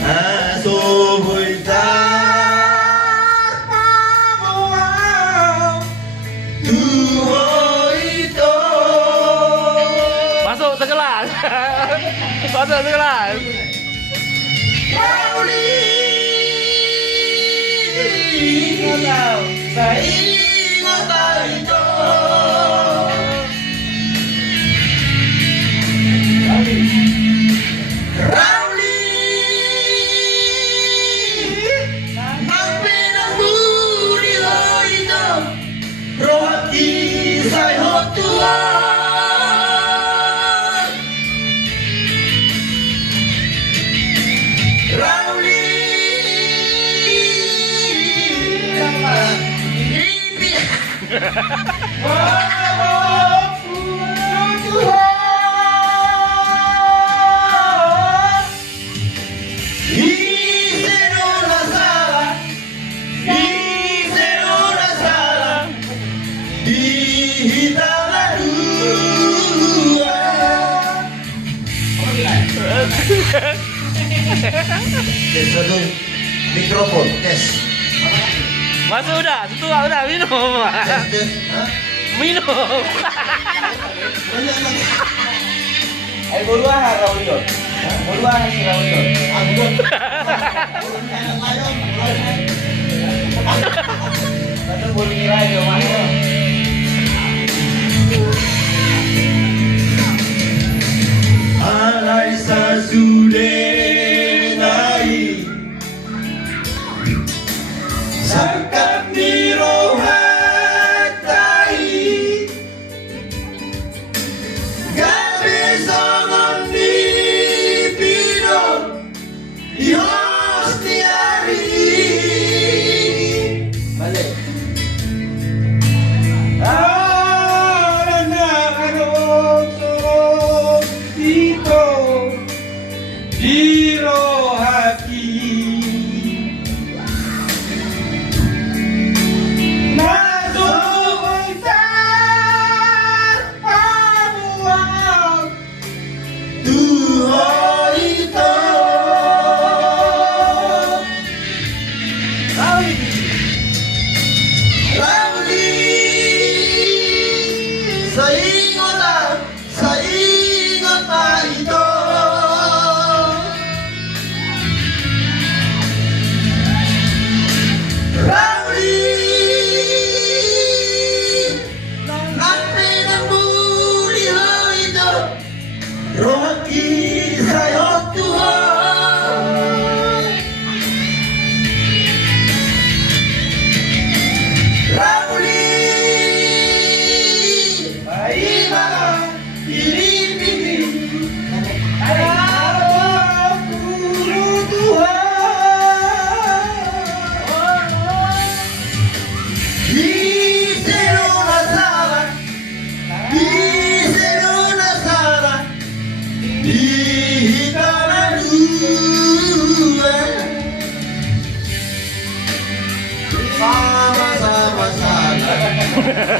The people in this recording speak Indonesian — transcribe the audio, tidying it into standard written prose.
Asubuh Masuk sekelas. Masuk sekelas. Tes satu mikrofon tes. Masuk udah, setua udah minum. Tes. Minum. Ayo boluan Raulio. Boluan si Raulio. Aku. Kata bolu ngira yo mana. Alai sasude nai Sangkat nirohatai Gabe songon di pido Yostiari Balik Diro hati Nasuk terpabuang Tuhan itu Rauli Saingota itu Rohaki saya Tuhan Rauli Aimana Diri Aku Tuhan Di Serona Salah Di Serona Salah Di tanah dua sama-sama sana